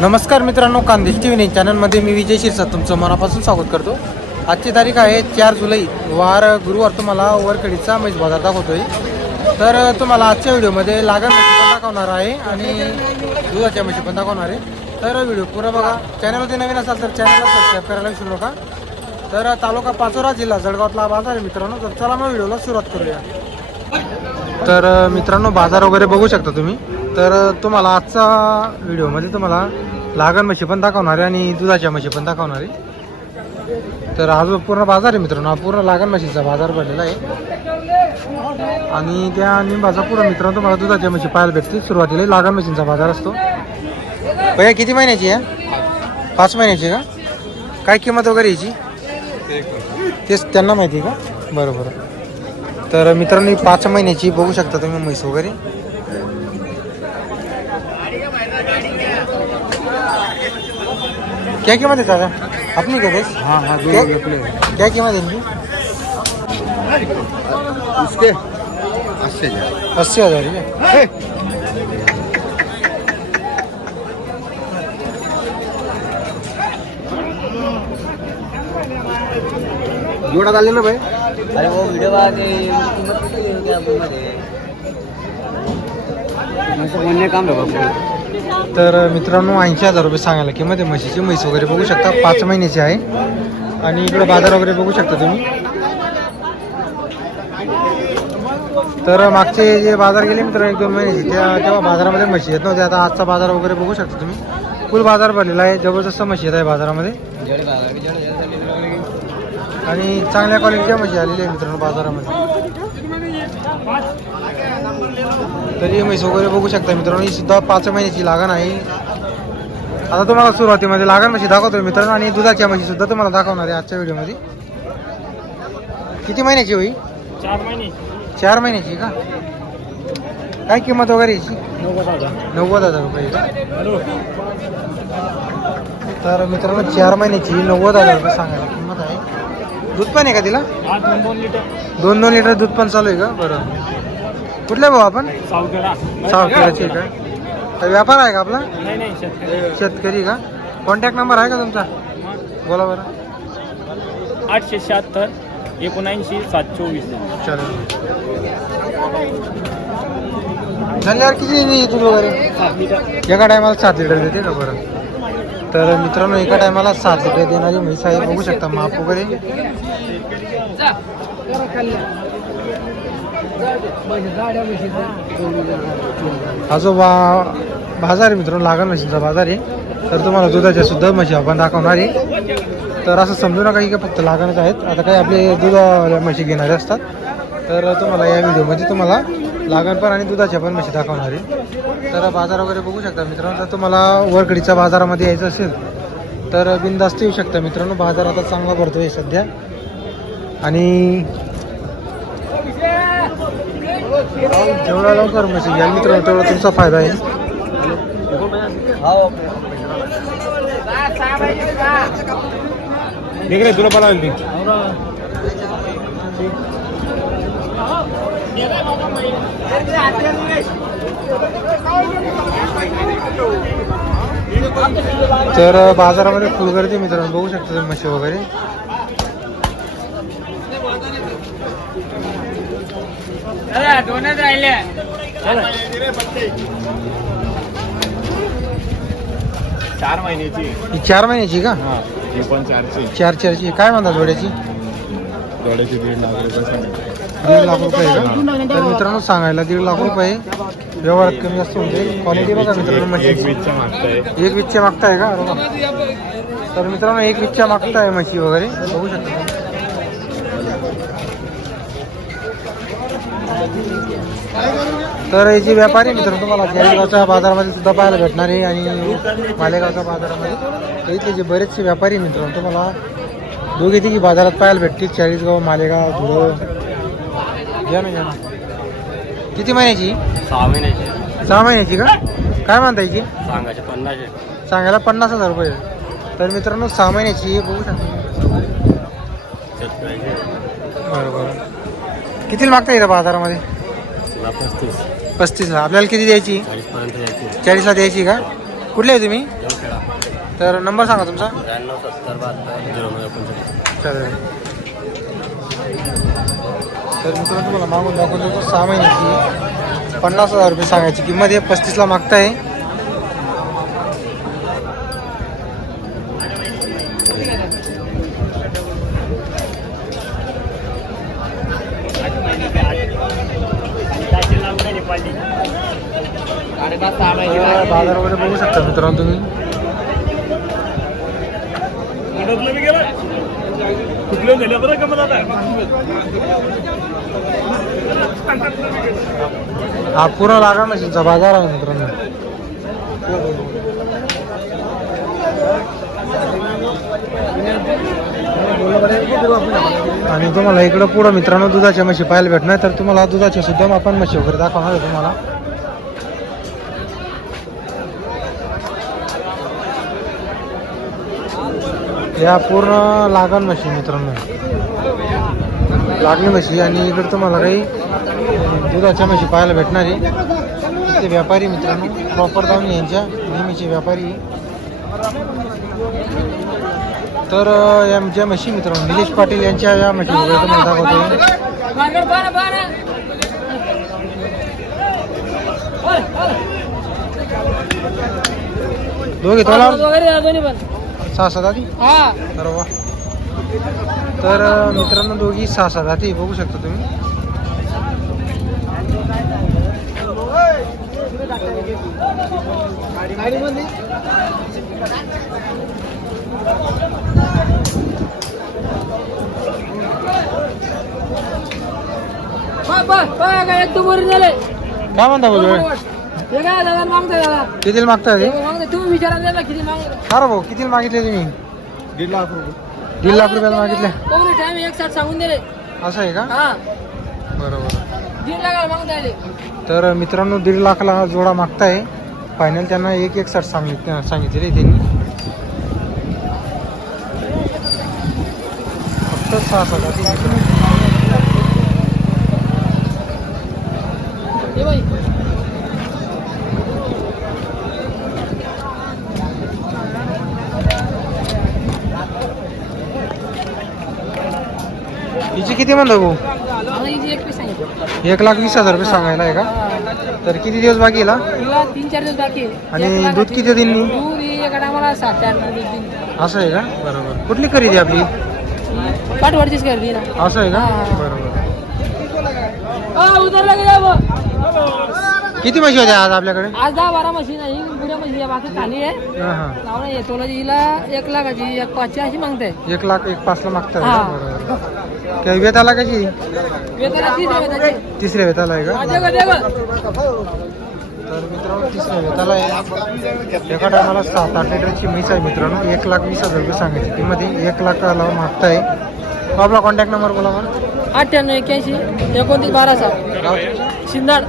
नमस्कार मित्रांनो कांदेश T V चॅनलमध्ये मी विजय शिरसा तुमचं मनापासून स्वागत करतो. आजची तारीख आहे चार जुलै वार गुरुवार. तुम्हाला वरकडीचा मैच बाजार दाखवतोय. तर तुम्हाला आजच्या व्हिडिओमध्ये लागण म्हशी पण दाखवणार आहे आणि दुधाच्या म्हशी पण दाखवणार आहे. तर व्हिडिओ पुरा बघा. चॅनलमध्ये नवीन असाल तर चॅनलला सबस्क्राईब करायला विसरू नका. तर तालुका पाचोरा जिल्हा जळगावातला बाजार आहे मित्रांनो. तर चला मग व्हिडिओला सुरुवात करूया. तर मित्रांनो बाजार वगैरे बघू शकता तुम्ही. तर तुम्हाला आजचा व्हिडिओमध्ये तुम्हाला लागण म्हशी पण दाखवणार आहे आणि दुधाच्या म्हशी पण दाखवणार. आहे तर आज पूर्ण बाजार आहे मित्रांनो पूर्ण लागण म्हशीचा बाजार भरलेला आहे. आणि त्या निंबाचा पूर्ण मित्रांनो तुम्हाला दुधाच्या म्हशी पाहायला भेटते सुरुवातीला लागण म्हशींचा बाजार असतो. भैया किती महिन्याची आहे? पाच महिन्याची आहे का? काय किंमत वगैरे याची? तेच त्यांना माहिती आहे का? बरं बरं. तर मित्रांनो पाच महिन्याची बघू शकता तुम्ही म्हैस वगैरे. क्या किंमत आहे दादा? आपली का बेस हाँ हाँ क्या क्या किंमत है इनकी? उसके अस्सी हज़ार। अस्सी हज़ार है जोड़ा डाल लेना भाई। अरे वो वीडियो कीमत कितनी आपको मध्ये म्हणणे काम नको तर मित्रांनो ऐंशी हजार रुपये सांगायला किंमत आहे. म्हशीची म्हैस वगैरे बघू शकता. पाच महिन्याची आहे. आणि इकडे बाजार वगैरे बघू शकता तुम्ही. तर मागचे जे बाजार गेले मित्र एक दोन महिन्याचे त्या तेव्हा बाजारामध्ये म्हशी येत नव्हते आता आजचा बाजार वगैरे बघू शकता तुम्ही. फुल बाजार भरलेला आहे. जबरदस्त म्हशी येत आहे बाजारामध्ये. आणि चांगल्या क्वालिटीच्या म्हशी आलेल्या आहे मित्रांनो बाजारामध्ये. तर म्हैस वगैरे बघू शकता मित्रांनो. ही सुद्धा पाच महिन्याची लागण आहे. आता तुम्हाला सुरुवातीमध्ये लागण म्हशी दाखवतो मित्रांनो आणि दुधाच्या म्हशी सुद्धा तुम्हाला दाखवणार आहे आजच्या व्हिडिओमध्ये. किती महिन्याची होई चार महिने चार महिन्याची का? काय किंमत वगैरे याची? नव्वद हजार. रुपये तर मित्रांनो चार महिन्याची नव्वद हजार रुपये सांगायला किंमत आहे. दूध पण आहे का तिला? आठ दोन दोन लिटर. दोन दोन लिटर दूध पण चालू आहे का? बरं. कुठल्या भाऊ आपण? सावकेला सावखेडाची आहे. का व्यापार आहे का आपला? नाही नाही शेतकरी. का? कॉन्टॅक्ट नंबर आहे का तुमचा? बोला बरं. आठशे शहात्तर एकोणऐंशी सात चोवीस चालेल झाल्यावर किती देते दूध वगैरे? एका टायमाला सात लिटर देते का बरं? तर मित्रांनो एका टायमाला सात लिटर देणारी म्हैस आहे. बघू शकता माप वगैरे. हा जो बा बाजार आहे मित्रांनो लागण म्हशीचा बाजार. आहे तर तुम्हाला दुधाच्या सुद्धा म्हशी आपण दाखवणार आहे. तर असं समजू नका की फक्त लागणच आहेत. आता काही आपले दुधा म्हशी घेणारे असतात. तर तुम्हाला या व्हिडिओमध्ये तुम्हाला लागण पण आणि दुधाच्या पण म्हशी दाखवणार आहे. तर बाजार वगैरे बघू शकता मित्रांनो. जर तुम्हाला वरकडीच्या बाजारामध्ये यायचं असेल तर बिनधास्त येऊ शकता मित्रांनो. बाजार आता चांगला भरतो आहे सध्या. आणि जेवढा लवकर म्हशी घ्याल मित्रांनो तेवढा तुमचा फायदा आहे. ठीक तुला पण आली तर बाजारामध्ये फुल गर्दी मित्रांनो. बघू शकता तुम्ही म्हशी वगैरे. दोनच राहिले. चार महिन्याची. ही चार महिन्याची का? हा ही पण चार चारची. काय म्हणतात जोड्याची दीड लाख रुपये सांगितले. दीड लाख रुपये का? तर मित्रांनो सांगायला दीड लाख रुपये. व्यवहारात कमी जास्त होते क्वालिटी बघा मित्रांनो एक म्हशीची. वीसच्या मागताय एक विच्छा मागताय का? अरे वा. तर मित्रांनो एक विच्छा मागताय म्हशी वगैरे. बघू शकता. तर याची व्यापारी मित्रांनो तुम्हाला जळगावच्या बाजारामध्ये सुद्धा पाहायला भेटणार आहे आणि मालेगावच्या बाजारामध्ये. तर इथले जे बरेचसे व्यापारी मित्रांनो तुम्हाला दोघे तिघी बाजारात पाहायला भेटतील. चाळीसगाव मालेगाव धुळं. या ना या ना. किती महिन्याची? सहा महिन्याची. सहा महिन्याची का? काय म्हणता याची? सांगायचे पन्नास सांगायला पन्नास हजार रुपये. तर मित्रांनो सहा महिन्याची बघू शकता. बरं बरं. कितीला मागता येतं बाजारामध्ये? पस्तीस. पस्तीसला. आपल्याला किती द्यायची? चाळीस यायची चाळीसला द्यायची का? कुठले आहे तुम्ही? तर नंबर सांगा तुमचा. त्र्याण्णव सत्तर बहात्तर झिरो नऊ एकोणचाळीस. चालेल. तर मित्रांनो तुम्हाला मागून दाखवून देतो सहा महिन्याची. पन्नास हजार रुपये सांगायची किंमत आहे. पस्तीसला मागताय. बाजारामध्ये बघू शकता मित्रांनो तुम्ही. हा पूर्ण लागा मशीनचा बाजार आहे मित्रांनो. आणि तुम्हाला इकडं पुढं मित्रांनो दुधाच्या म्हशी पाहायला भेटणार तर तुम्हाला दुधाच्या सुद्धा आपण म्हशी वगैरे दाखवणार आहे तुम्हाला. या पूर्ण लागण म्हशी मित्रांनो. लागणी म्हशी आणि इकडे तुम्हाला काही दुधाच्या म्हशी पाहायला भेटणार. आहे ते व्यापारी मित्रांनो प्रॉपर दावणी यांच्या नेहमीचे व्यापारी. तर यांच्या या ज्या म्हशी मित्रांनो निलेश पाटील यांच्या या म्हशी वगैरे तुम्हाला दाखवतो दोघे तोला. सहा सात आधी तर वा तर मित्रांनो दोघी सहा सात आधी बघू शकता तुम्ही काय म्हणता बोलू कितीला मागताय ते? तुम्ही विचारा ना किती मागता हा रे भाऊ कितीला मागितले तुम्ही? दीड लाख रुपये. दीड लाख रुपयाला मागितले. कोणी टाइम एक साथ सांगून दिले. असं आहे का? हा. बरोबर. दीड लाखाला मागता आले. तर मित्रांनो दीड लाखला हा जोडा मागताय. फायनल त्यांना एक एक साठ सांगित सांगितलेले आहे त्यांनी. फक्त सहा सात आधी मित्रांनो. हे बाई हिची किती म्हणतो भाऊ एक पीस सांगितलं. एक लाख वीस हजार रुपये सांगायला आहे का? तर किती दिवस बाकी तिला तीन चार दिवस बाकी. आणि दूध किती देईन मी? दूध एका टायमाला सात ते आठ नऊ दूध देईन. असं आहे का? बरोबर. कुठली खरेदी आपली? ही पाठवडचीच गर्दी ना. असं आहे का. बरोबर. हा. किती म्हशी होत्या आज आपल्याकडे? आज दहा बारा मशीन आहे ही पुढे मशीन आहे बाकी खाली आहे. हां हां. येतो हिला एक लाखाची एक पाचशे अशी मागताय. एक लाख एक पाचला? हा. बरोबर. काही वेताला कशी. तिसऱ्या वेताला आहे का. तर मित्रांनो तिसऱ्या वेताला आहे एका टायमाला सात आठ लिटरची म्हैस आहे मित्रांनो. एक लाख वीस हजार रुपये सांगायची. किंमत एक लाखाला मागताय. आपला कॉन्टॅक्ट नंबर बोला मला अठ्ठ्याण्णव एक्क्याऐंशी एकोणतीस बारा सात. शिंदाड.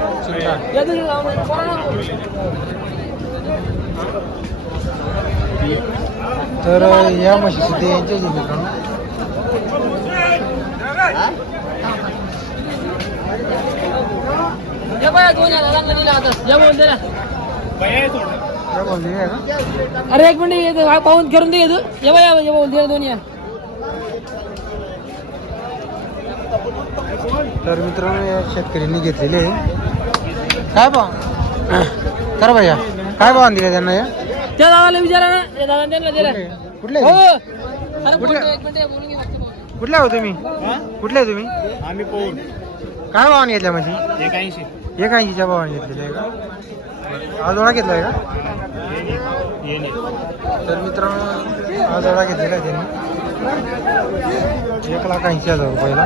तर या म्हशी सुद्धा यांच्याच आहे मित्रांनो हे बघा, दोन हजारांना दिला आता. या बोल दे ना. काय बोलली आहे का अरे एक मिनिट हा पाहून करून दे येतो ये बघा ये बोल दे दोन या तर मित्रांनो या शेतकऱ्यांनी घेतलेले काय बा करा भैया. काय भाव दिले त्यांना या? त्या दादाला विचारा ना. त्या दादा त्यांना दिला कुठले? हो. कुठले? अरे? बोलतो, एक मिनिट बोलून घे. कुठले हो तुम्ही? कुठले आहे तुम्ही? आम्ही पोहून काय भावाने घेतल्या म्हणजे एक ऐंशी एक ऐंशीच्या भावाने घेतलेले आहे का? जोडा घेतला आहे का? तर मित्रांनो जोडा घेतलेला आहे त्यांनी. एक लाख ऐंशी हजार रुपयाला.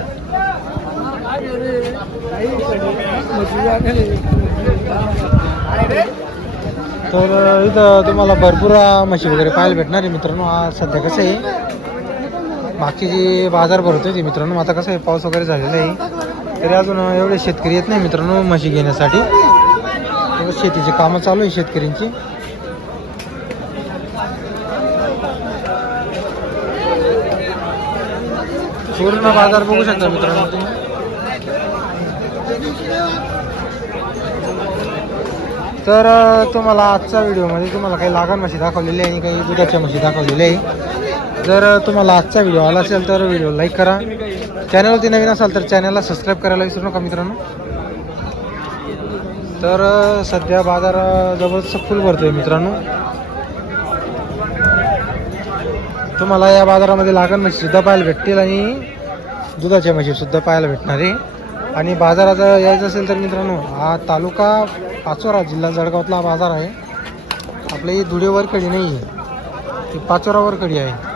तर इथं तुम्हाला भरपूर म्हशी वगैरे पाहायला भेटणार आहे मित्रांनो. आज सध्या कसं आहे? मागची जी बाजार भरतोय ते मित्रांनो आता कसं आहे पाऊस वगैरे झालेला आहे. तरी अजून एवढे शेतकरी येत नाही मित्रांनो म्हशी घेण्यासाठी. शेतीचे शेतीची कामं चालू आहे शेतकऱ्यांची. पूर्ण बाजार बघू शकता मित्रांनो तुम्ही. तर तुम्हाला आजच्या व्हिडिओमध्ये तुम्हाला काही लागण म्हशी दाखवलेली आहे आणि काही दुधाच्या म्हशी दाखवलेल्या आहे. जर तुम्हाला आजचा व्हिडिओ आला असेल तर व्हिडिओ लाईक करा. चॅनलवरती नवीन असाल तर चॅनलला सबस्क्राईब करायला विसरू नका मित्रांनो. तर सध्या बाजार अ, जबरदस्त फुल भरतोय मित्रांनो. तुम्हाला या बाजारामध्ये लागण म्हशी सुद्धा पाहायला भेटतील आणि दुधाच्या म्हशी सुद्धा पाहायला भेटणार आहे. आणि बाजारात यायचं असेल तर मित्रांनो हा तालुका पाचोरा जिल्हा जळगावातला हा बाजार आहे. आपली धुळे वरकडी नाही आहे ती पाचोरा वरकडी आहे.